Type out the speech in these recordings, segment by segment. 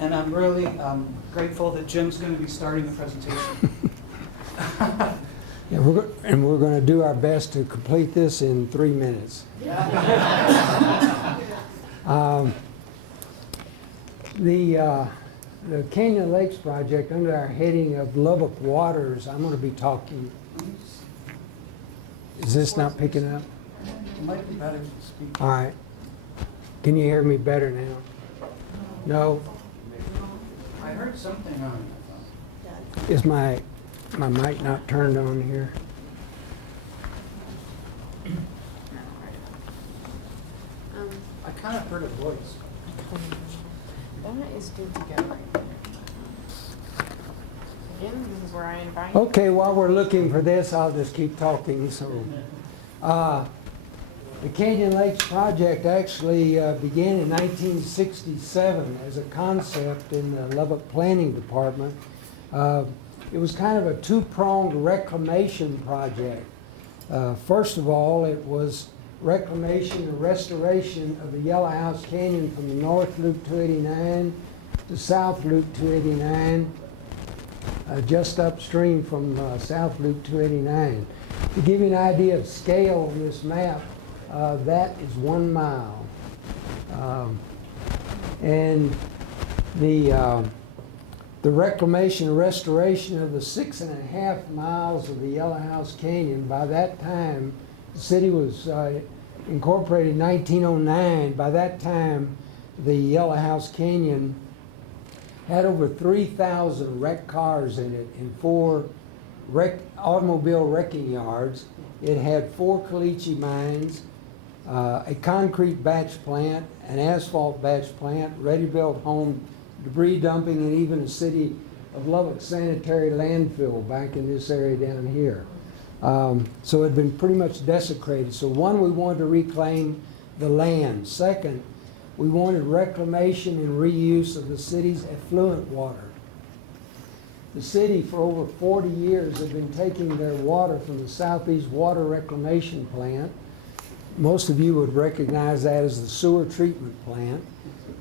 And I'm really grateful that Jim's going to be starting the presentation. Yeah, we're going to do our best to complete this in 3 minutes. The Canyon Lakes project, under our heading of Lubbock Waters, I'm going to be talking. Is this not picking up? It might be better to speak. All right. Can you hear me better now? No? I heard something on it. Is my mic not turned on here? I kind of heard a voice. That is good to go right there. Again, this is where I invite. Okay, while we're looking for this, I'll just keep talking. So, the Canyon Lakes project actually began in 1967 as a concept in the Lubbock Planning Department. It was kind of a two-pronged reclamation project. First of all, it was reclamation and restoration of the Yellow House Canyon from the North Loop 289 to South Loop 289, just upstream from South Loop 289. To give you an idea of scale on this map, that is 1 mile. And the reclamation and restoration of the 6.5 miles of the Yellow House Canyon, by that time, the city was incorporated in 1909. By that time, the Yellow House Canyon had over 3,000 wrecked cars in it in 4 automobile wrecking yards. It had 4 caliche mines, a concrete batch plant, an asphalt batch plant, ready-built home, debris dumping, and even a city of Lubbock sanitary landfill back in this area down here. So it had been pretty much desecrated. So one, we wanted to reclaim the land. Second, we wanted reclamation and reuse of the city's effluent water. The city for over 40 years had been taking their water from the Southeast Water Reclamation Plant. Most of you would recognize that as the sewer treatment plant.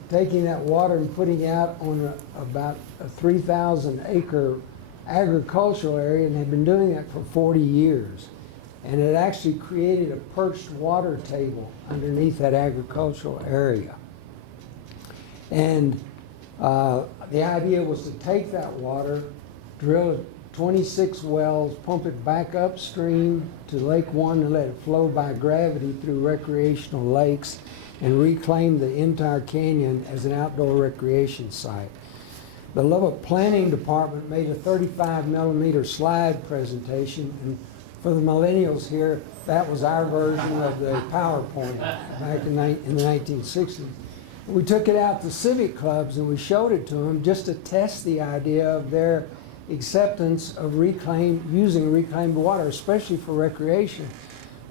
Taking that water and putting it out on about a 3,000 acre agricultural area, and had been doing that for 40 years. And it actually created a perched water table underneath that agricultural area. And the idea was to take that water, drill 26 wells, pump it back upstream to Lake One and let it flow by gravity through recreational lakes and reclaim the entire canyon as an outdoor recreation site. The Lubbock Planning Department made a 35mm slide presentation, and for the millennials here, that was our version of the PowerPoint back in the 1960s. We took it out to civic clubs and we showed it to them just to test the idea of their acceptance of using reclaimed water, especially for recreation.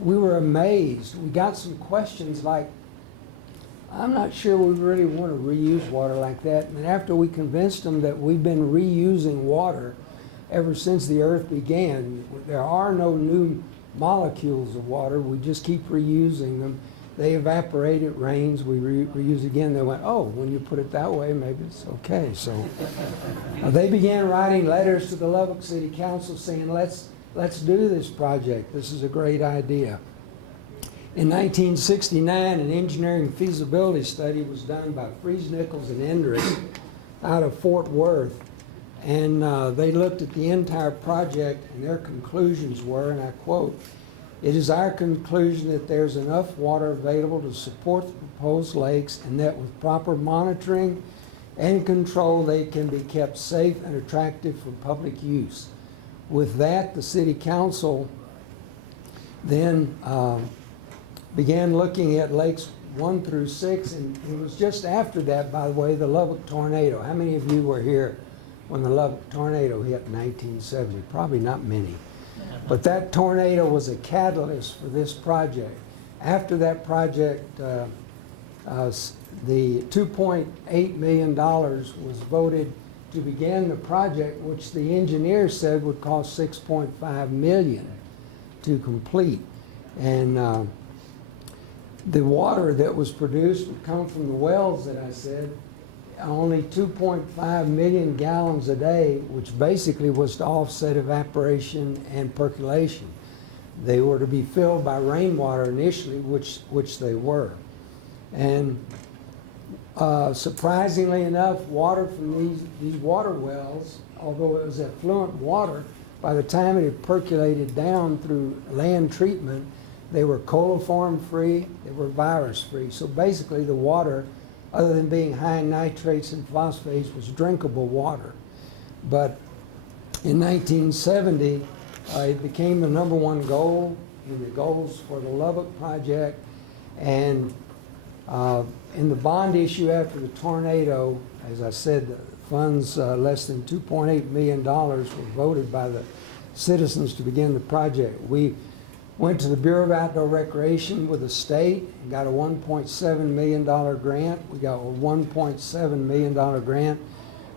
We were amazed. We got some questions like, I'm not sure we really want to reuse water like that. And after we convinced them that we've been reusing water ever since the earth began, there are no new molecules of water. We just keep reusing them. They evaporate, it rains, we reuse again. They went, oh, when you put it that way, maybe it's okay. So they began writing letters to the Lubbock City Council saying, let's do this project. This is a great idea. In 1969, an engineering feasibility study was done by Freese, Nichols, and Endress out of Fort Worth. And they looked at the entire project, and their conclusions were, and I quote, "It is our conclusion that there's enough water available to support the proposed lakes, and that with proper monitoring and control, they can be kept safe and attractive for public use." With that, the City Council then began looking at lakes 1 through 6, and it was just after that, by the way, the Lubbock tornado. How many of you were here when the Lubbock tornado hit in 1970? Probably not many. But that tornado was a catalyst for this project. After that project, the $2.8 million was voted to begin the project, which the engineers said would cost $6.5 million to complete. And the water that was produced would come from the wells that I said, only 2.5 million gallons a day, which basically was to offset evaporation and percolation. They were to be filled by rainwater initially, which they were. And surprisingly enough, water from these water wells, although it was effluent water, by the time it had percolated down through land treatment, they were coliform free, they were virus free. So basically the water, other than being high in nitrates and phosphates, was drinkable water. But in 1970, it became the #1 goal in the goals for the Lubbock project. And in the bond issue after the tornado, as I said, the funds less than $2.8 million were voted by the citizens to begin the project. We went to the Bureau of Outdoor Recreation with the state and got a $1.7 million grant. We got a $1.7 million grant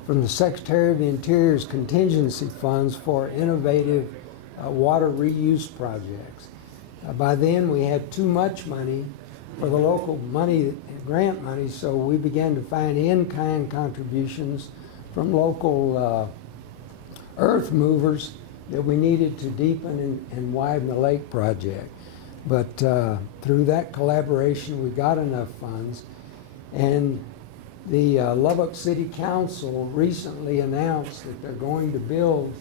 from the Secretary of the Interior's contingency funds for innovative water reuse projects. By then we had too much money for the local money, grant money, so we began to find in-kind contributions from local earth movers that we needed to deepen and widen the lake project. But through that collaboration, we got enough funds. And the Lubbock City Council recently announced that they're going to build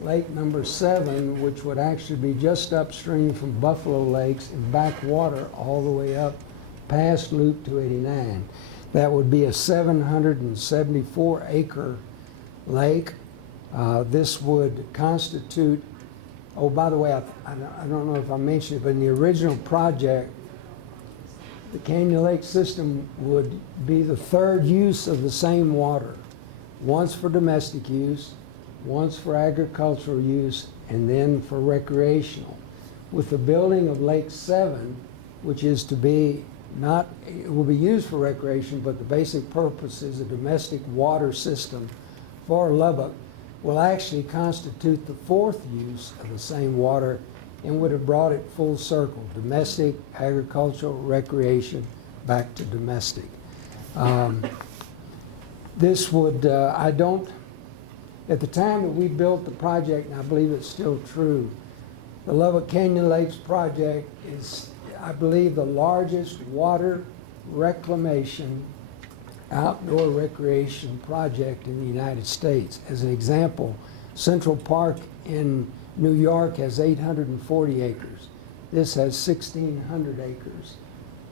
Lake number 7, which would actually be just upstream from Buffalo Lakes and backwater all the way up past Loop 289. That would be a 774-acre lake. This would constitute, oh, by the way, I don't know if I mentioned it, but in the original project, the Canyon Lake system would be the 3rd use of the same water, once for domestic use, once for agricultural use, and then for recreational. With the building of Lake 7, which is to be not, it will be used for recreation, but the basic purpose is a domestic water system for Lubbock, will actually constitute the 4th use of the same water and would have brought it full circle, domestic, agricultural, recreation, back to domestic. This would, at the time that we built the project, and I believe it's still true, the Lubbock Canyon Lakes project is, I believe, the largest water reclamation outdoor recreation project in the United States. As an example, Central Park in New York has 840 acres. This has 1,600 acres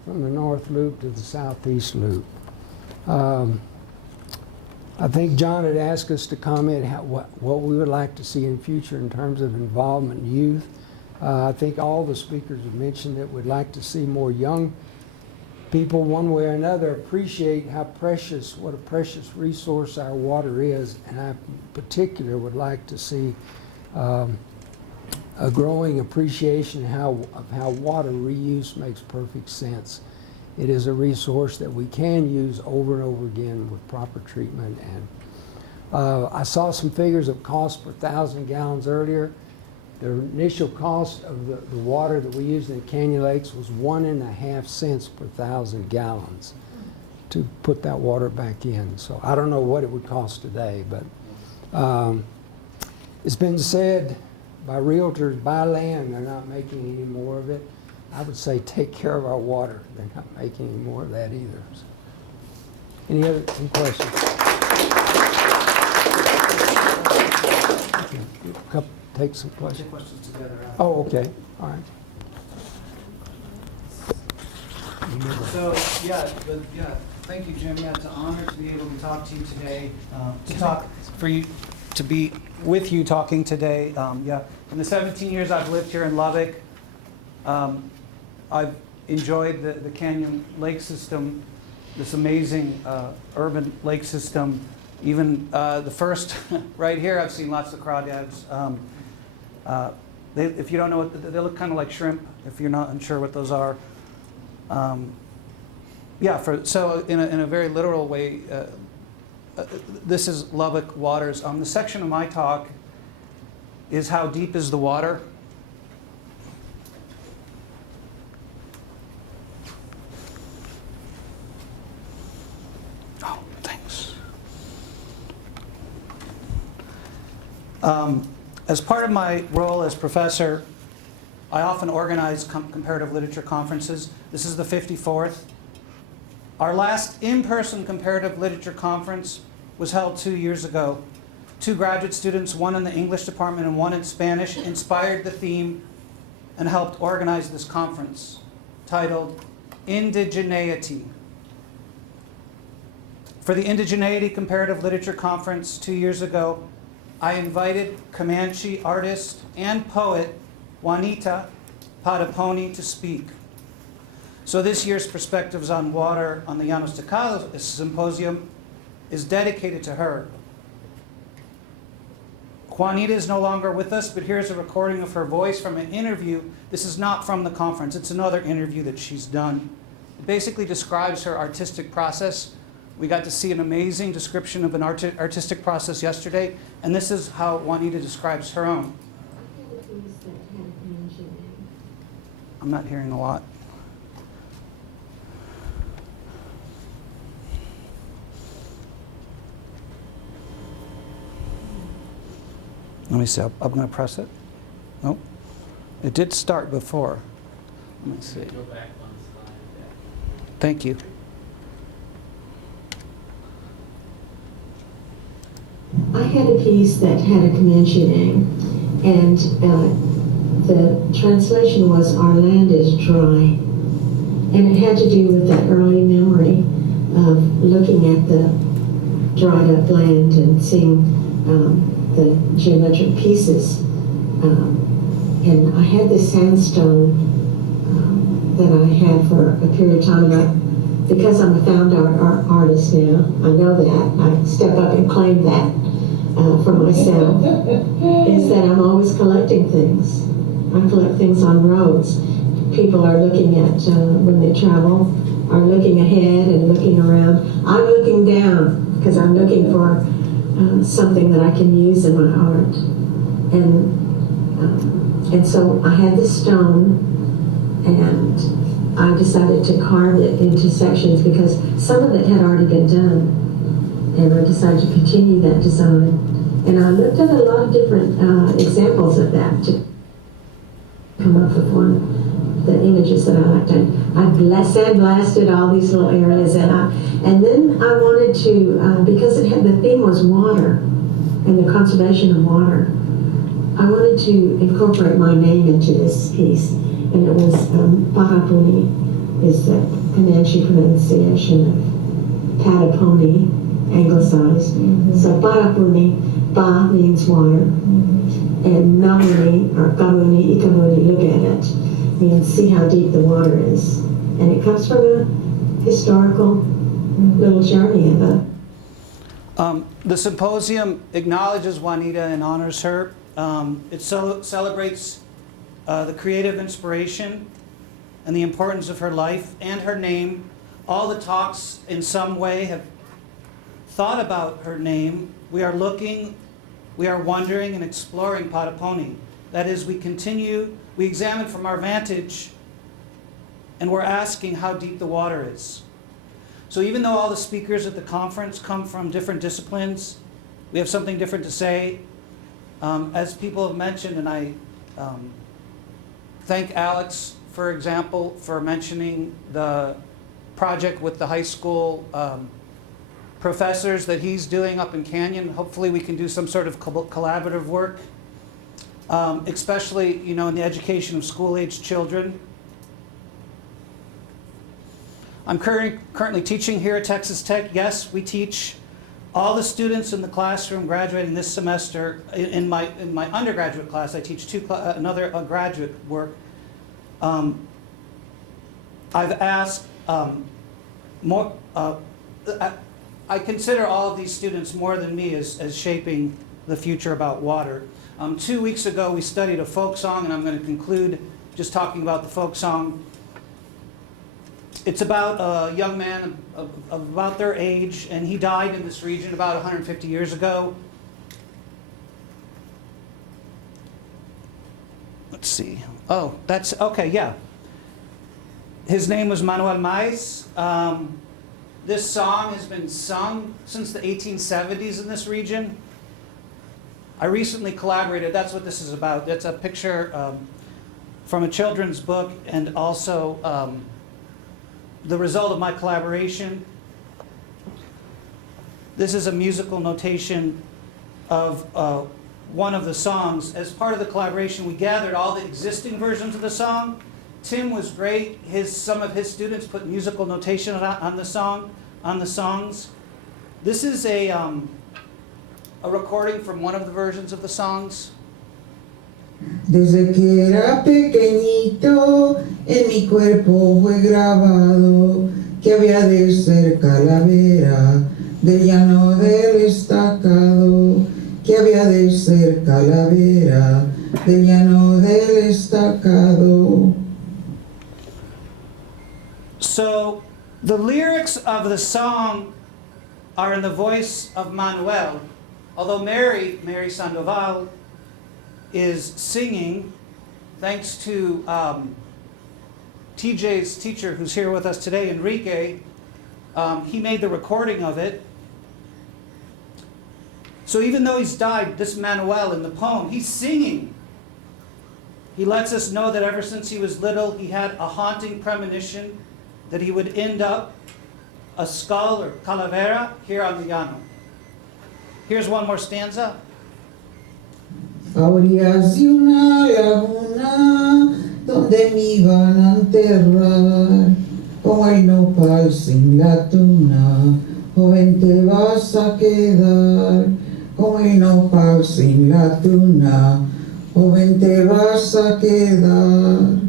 from the North Loop to the Southeast Loop. I think John had asked us to comment what we would like to see in future in terms of involvement in youth. I think all the speakers have mentioned that we'd like to see more young people, one way or another, appreciate how precious, what a precious resource our water is. And I in particular would like to see a growing appreciation of how water reuse makes perfect sense. It is a resource that we can use over and over again with proper treatment. And I saw some figures of cost per 1,000 gallons earlier. The initial cost of the water that we used in the Canyon Lakes was 1.5 cents per 1,000 gallons to put that water back in. So I don't know what it would cost today, but it's been said by realtors, buy land, they're not making any more of it. I would say take care of our water. They're not making any more of that either. So, any other questions? Okay, take some questions. Take questions together. Oh, okay. All right. So, thank you, Jim. Yeah, it's an honor to be able to talk to you today, to be with you talking today. In the 17 years I've lived here in Lubbock, I've enjoyed the Canyon Lake system, this amazing urban lake system. Even the first, right here, I've seen lots of crawdads. If you don't know what, they look kind of like shrimp, if you're not unsure what those are. So in a very literal way, this is Lubbock waters. The section of my talk is how deep is the water. Oh, thanks. As part of my role as professor, I often organize comparative literature conferences. This is the 54th. Our last in-person comparative literature conference was held 2 years ago. 2 graduate students, one in the English department and one in Spanish, inspired the theme and helped organize this conference titled Indigeneity. For the Indigeneity Comparative Literature Conference 2 years ago, I invited Comanche artist and poet Juanita Padaponi to speak. So this year's Perspectives on Water on the Llano Estacado Symposium is dedicated to her. Juanita is no longer with us, but here's a recording of her voice from an interview. This is not from the conference, it's another interview that she's done. It basically describes her artistic process. We got to see an amazing description of an artistic process yesterday, and this is how Juanita describes her own. I'm not hearing a lot. Let me see, I'm going to press it. Nope. It did start before. Let me see. Go back one slide. Thank you. I had a piece that had a Comanche name, and the translation was "Our land is dry," and it had to do with that early memory of looking at the dried up land and seeing the geometric pieces. And I had this sandstone that I had for a period of time, and because I'm a found art artist now, I know that. I step up and claim that for myself, is that I'm always collecting things. I collect things on roads. People are looking at, when they travel, are looking ahead and looking around. I'm looking down because I'm looking for something that I can use in my art. And so I had this stone, and I decided to carve it into sections because some of it had already been done. And I decided to continue that design. And I looked at a lot of different examples of that to come up with one of the images that I liked. I sandblasted all these little areas, and then I wanted to, because it had, the theme was water and the conservation of water, I wanted to incorporate my name into this piece. And it was Parapuni is the Comanche pronunciation of Padaponi, anglicized. So Parapuni, Pa means water, and Namuni or Kamuni, Ikamuni, look at it, means see how deep the water is. And it comes from a historical little journey of a... The symposium acknowledges Juanita and honors her. It celebrates the creative inspiration and the importance of her life and her name. All the talks in some way have thought about her name. We are looking, we are wondering and exploring Padaponi. That is, we examine from our vantage, and we're asking how deep the water is. So even though all the speakers at the conference come from different disciplines, we have something different to say. As people have mentioned, and I thank Alex, for example, for mentioning the project with the high school professors that he's doing up in Canyon. Hopefully we can do some sort of collaborative work, especially, you know, in the education of school-aged children. I'm currently teaching here at Texas Tech. Yes, we teach all the students in the classroom graduating this semester. In my undergraduate class, I teach another graduate work. I've asked more. I consider all of these students more than me as shaping the future about water. 2 weeks ago, we studied a folk song, and I'm going to conclude just talking about the folk song. It's about a young man of about their age, and he died in this region about 150 years ago. Let's see. Oh, that's, okay, yeah. His name was Manuel Mais. This song has been sung since the 1870s in this region. I recently collaborated, that's what this is about. It's a picture from a children's book, and also the result of my collaboration. This is a musical notation of one of the songs. As part of the collaboration, we gathered all the existing versions of the song. Tim was great. Some of his students put musical notation on the songs. This is a recording from one of the versions of the songs. Desde que era pequeñito, en mi cuerpo fue grabado que había de ser calavera del llano del estacado, que había de ser calavera del llano del estacado. So the lyrics of the song are in the voice of Manuel, although Mary Sandoval, is singing, thanks to TJ's teacher who's here with us today, Enrique. He made the recording of it. So even though he's died, this Manuel in the poem, he's singing. He lets us know that ever since he was little, he had a haunting premonition that he would end up a skull or calavera here on the llano. Here's one more stanza. A orillas de una laguna donde me iban a enterrar, como el nopal sin la tuna, joven te vas a quedar, como el nopal sin la tuna, joven te vas a quedar.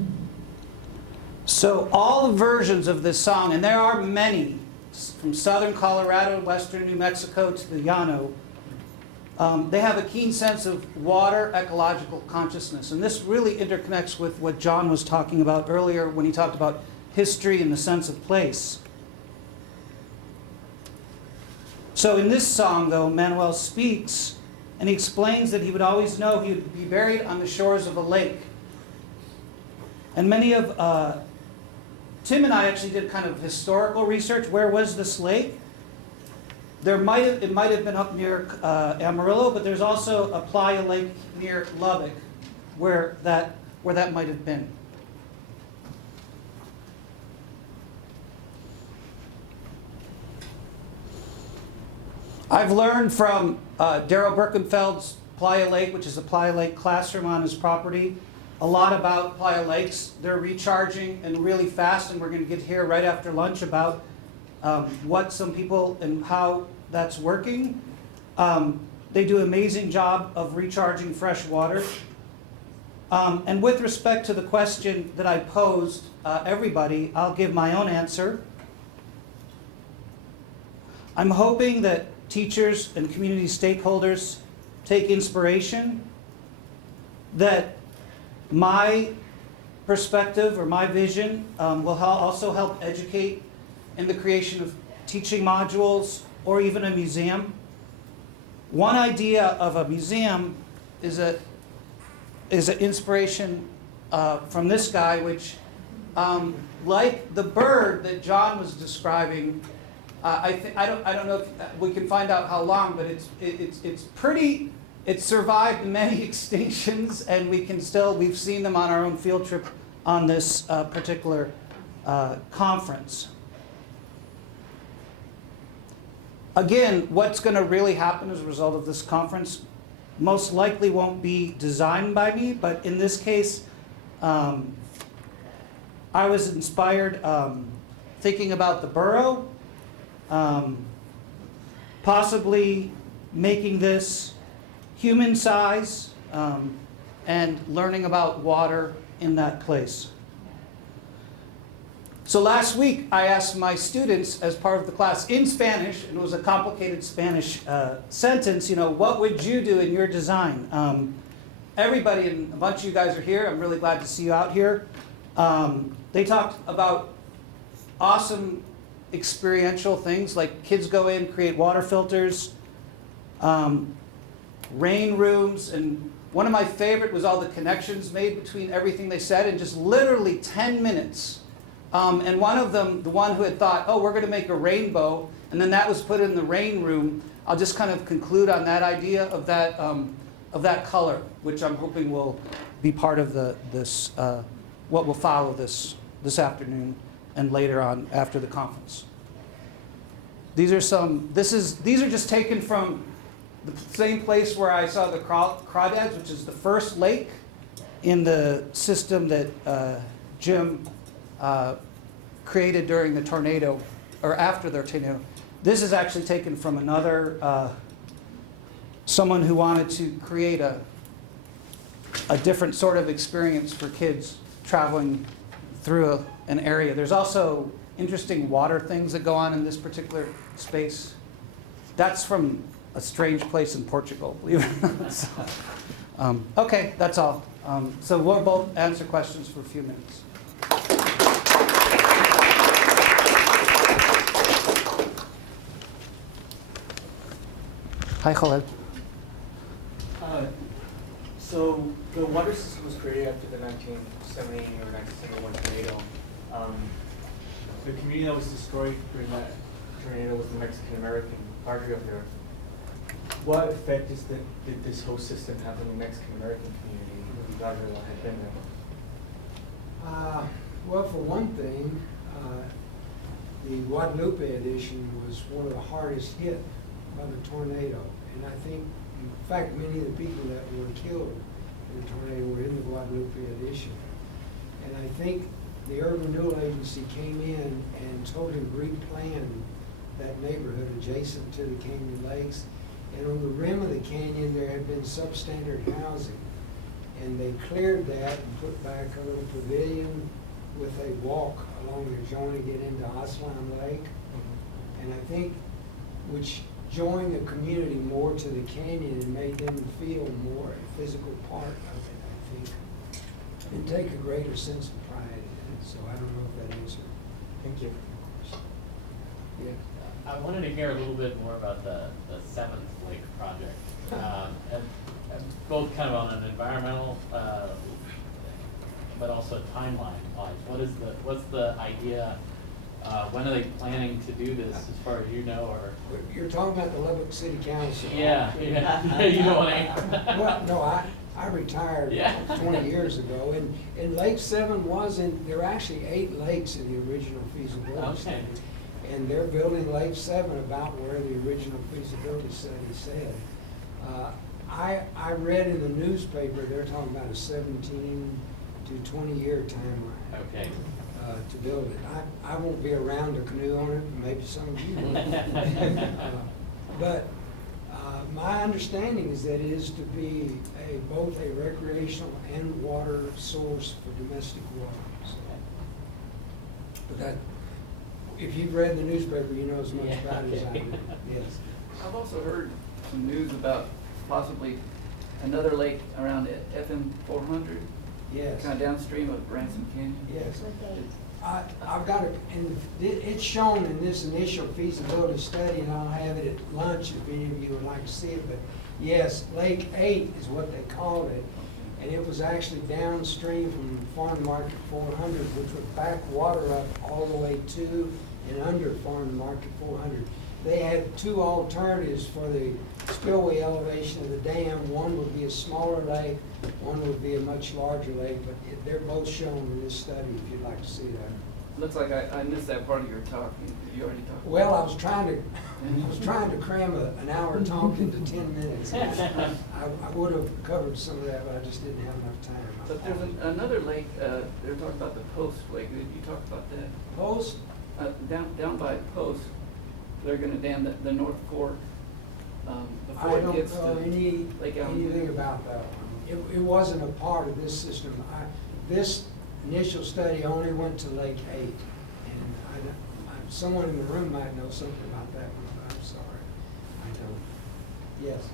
So all the versions of this song, and there are many, from southern Colorado, western New Mexico to the Llano, they have a keen sense of water ecological consciousness. And this really interconnects with what John was talking about earlier when he talked about history and the sense of place. So in this song, though, Manuel speaks, and he explains that he would always know he would be buried on the shores of a lake. And many of Tim and I actually did kind of historical research. Where was this lake? It might have been up near Amarillo, but there's also a playa lake near Lubbock where that might have been. I've learned from Daryl Birkenfeld's Playa Lake, which is a Playa Lake classroom on his property, a lot about Playa Lakes. They're recharging and really fast, and we're going to get here right after lunch about what some people and how that's working. They do an amazing job of recharging fresh water. And with respect to the question that I posed everybody, I'll give my own answer. I'm hoping that teachers and community stakeholders take inspiration, that my perspective or my vision will also help educate in the creation of teaching modules or even a museum. One idea of a museum is an inspiration from this guy, which, like the bird that John was describing, I don't know if we can find out how long, but it's survived many extinctions, and we've seen them on our own field trip on this particular conference. Again, what's going to really happen as a result of this conference most likely won't be designed by me, but in this case, I was inspired thinking about the borough, possibly making this human size, and learning about water in that place. So last week, I asked my students as part of the class in Spanish, and it was a complicated Spanish sentence, what would you do in your design? Everybody, and a bunch of you guys are here. I'm really glad to see you out here. They talked about awesome experiential things, like kids go in, create water filters, rain rooms, and one of my favorite was all the connections made between everything they said in just literally 10 minutes. And one of them, the one who had thought, we're going to make a rainbow, and then that was put in the rain room. I'll just kind of conclude on that idea of that of that color, which I'm hoping will be part of what will follow this afternoon and later on after the conference. These are just taken from the same place where I saw the crawdads, which is the first lake in the system that Jim created during the tornado, or after the tornado. This is actually taken from another, someone who wanted to create a different sort of experience for kids traveling through an area. There's also interesting water things that go on in this particular space. That's from a strange place in Portugal, believe it or not. So, okay, that's all. So we'll both answer questions for a few minutes. Hi, Khaled. So the water system was created after the 1970 or 1971 tornado. The community that was destroyed during that tornado was the Mexican-American barrio there. What effect did this host system have on the Mexican-American community in the barrio that had been there? Well, for one thing, the Guadalupe edition was one of the hardest hit by the tornado. And I think, in fact, many of the people that were killed in the tornado were in the Guadalupe edition. And I think the Urban Renewal Agency came in and totally replan that neighborhood adjacent to the Canyon Lakes. And on the rim of the canyon, there had been substandard housing. And they cleared that and put back a little pavilion with a walk along the joint to get into Aslan Lake. And I think, which joined the community more to the canyon and made them feel more a physical part of it, I think, and take a greater sense of pride in it. So I don't know if that answered. Thank you. Yeah. I wanted to hear a little bit more about the Seventh Lake project, and both kind of on an environmental, but also timeline-wise. What's the idea? When are they planning to do this, as far as you know, or? You're talking about the Lubbock City Council. Yeah. You don't want to. Well, no, I retired 20 years ago, and Lake 7 there were actually 8 lakes in the original feasibility study. And they're building Lake 7 about where the original feasibility study said. I read in the newspaper, they're talking about a 17 to 20 year timeline. Okay. To build it. I won't be around to canoe on it, maybe some of you will. But my understanding is that it is to be both a recreational and water source for domestic water. So, but that, if you've read the newspaper, you know as much about it as I do. Yes. I've also heard some news about possibly another lake around FM 400, Yes. kind of downstream of Ransom Canyon. Yes. I've got it, and it's shown in this initial feasibility study, and I'll have it at lunch if any of you would like to see it. But yes, Lake 8 is what they called it, and it was actually downstream from Farm Market 400, which would back water up all the way to and under Farm Market 400. They had 2 alternatives for the spillway elevation of the dam. One would be a smaller lake, one would be a much larger lake, but they're both shown in this study if you'd like to see that. Looks like I missed that part of your talk. You already talked. Well, I was trying to cram an hour talk into 10 minutes. I would have covered some of that, but I just didn't have enough time. But there's another lake, they're talking about the Post Lake. You talked about that. Post? Down by Post, they're gonna dam the North Fork I before it don't gets know to Lake anything Allen. about that one. It wasn't a part of this system. This initial study only went to Lake 8. And someone in the room might know something about that one, but I'm sorry. I don't. Yes.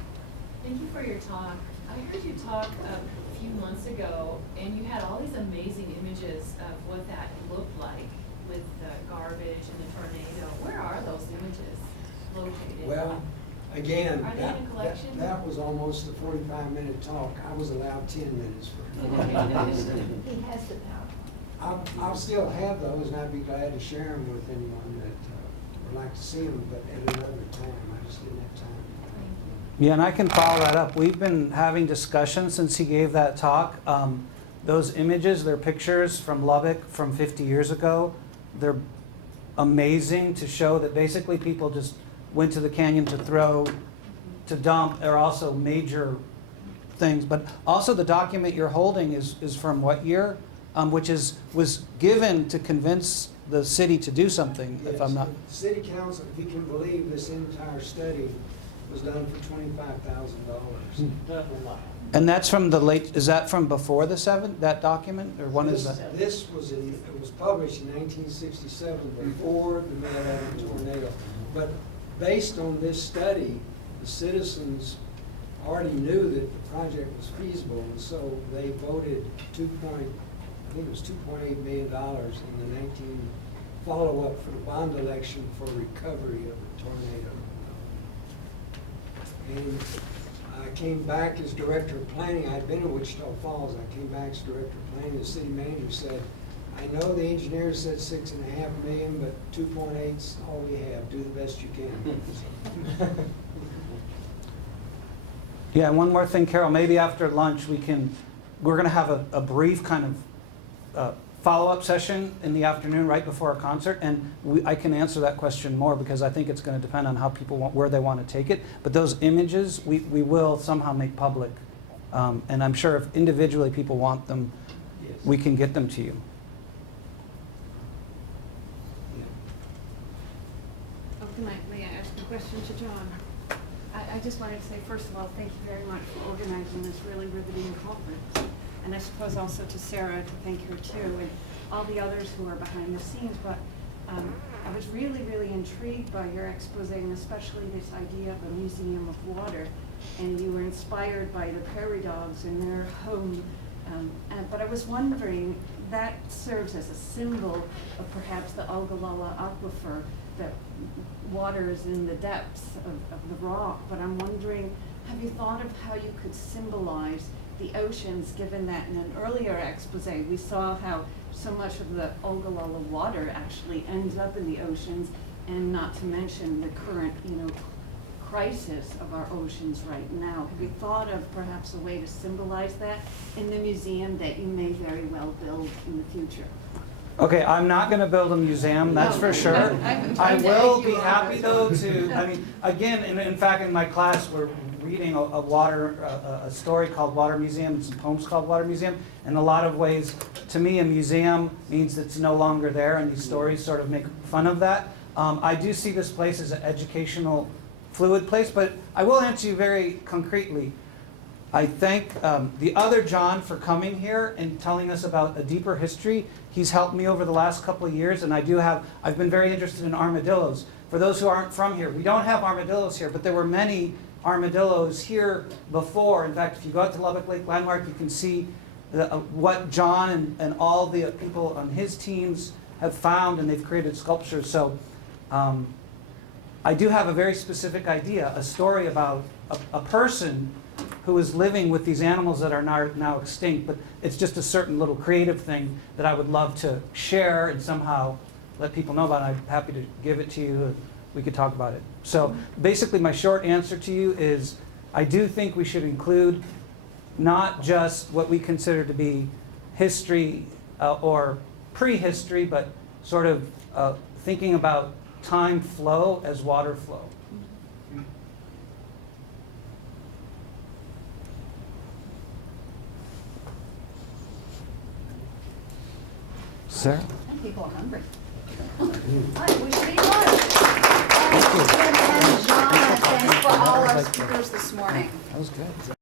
Thank you for your talk. I heard you talk a few months ago, and you had all these amazing images of what that looked like with the garbage and the tornado. Where are those images located? Well, again, Are they in a collection? that was almost a 45-minute talk. I was allowed 10 minutes for it. He has the power. I'll still have those, and I'd be glad to share them with anyone that would like to see them, but at another time. I just didn't have time. Yeah, and I can follow that up. We've been having discussions since he gave that talk. Those images, they're pictures from Lubbock from 50 years ago. They're amazing to show that basically people just went to the canyon to throw, to dump. They're also major things. But also the document you're holding is from what year? Which was given to convince the city to do something, if I'm not. The city council, if you can believe, this entire study was done for $25,000. And that's from the late, is that from before the 7th, that document? Or when is that? This was it was published in 1967, before the Mid-Atlantic tornado. But based on this study, the citizens already knew that the project was feasible, and so they voted I think it was $2.8 million in the 19 follow-up for the bond election for recovery of the tornado. And I came back as director of planning. I'd been in Wichita Falls. I came back as director of planning. The city manager said, I know the engineer said $6.5 million, but 2.8 is all we have. Do the best you can. Yeah, and one more thing, Carol, maybe after lunch we're going to have a brief kind of follow-up session in the afternoon right before our concert, and I can answer that question more because I think it's going to depend on how people where they want to take it. But those images we will somehow make public, and I'm sure if individually people want them, Yes. we can get them to you. Yeah. May I ask a question to John? I just wanted to say, first of all, thank you very much for organizing this really riveting conference. And I suppose also to Sarah, to thank her too, and all the others who are behind the scenes. But I was really, really intrigued by your expose, and especially this idea of a museum of water. And you were inspired by the prairie dogs and their home. But I was wondering, that serves as a symbol of perhaps the Ogallala aquifer, that water is in the depths of the rock. But I'm wondering, have you thought of how you could symbolize the oceans, given that in an earlier expose we saw how so much of the Ogallala water actually ends up in the oceans, and not to mention the current, crisis of our oceans right now. Have you thought of perhaps a way to symbolize that in the museum that you may very well build in the future? Okay, I'm not going to build a museum, that's No, for sure. I'm I trying to will egg be you on. happy though to, again, in fact, in my class, we're reading a story called Water Museum, and some poems called Water Museum. In a lot of ways, to me, a museum means it's no longer there, and these stories sort of make fun of that. I do see this place as an educational, fluid place, but I will answer you very concretely. I thank the other John for coming here and telling us about a deeper history. He's helped me over the last couple of years, and I've been very interested in armadillos. For those who aren't from here, we don't have armadillos here, but there were many armadillos here before. In fact, if you go out to Lubbock Lake Landmark, you can see what John and all the people on his teams have found, and they've created sculptures. So I do have a very specific idea, a story about a person who is living with these animals that are now extinct, but it's just a certain little creative thing that I would love to share and somehow let people know about. I'm happy to give it to you. We could talk about it. So basically my short answer to you is I do think we should include not just what we consider to be history or prehistory, but sort of thinking about time flow as water flow. Sarah? People are hungry. Hi, we should eat lunch. Jim and John, thanks for all our speakers this morning. That was good.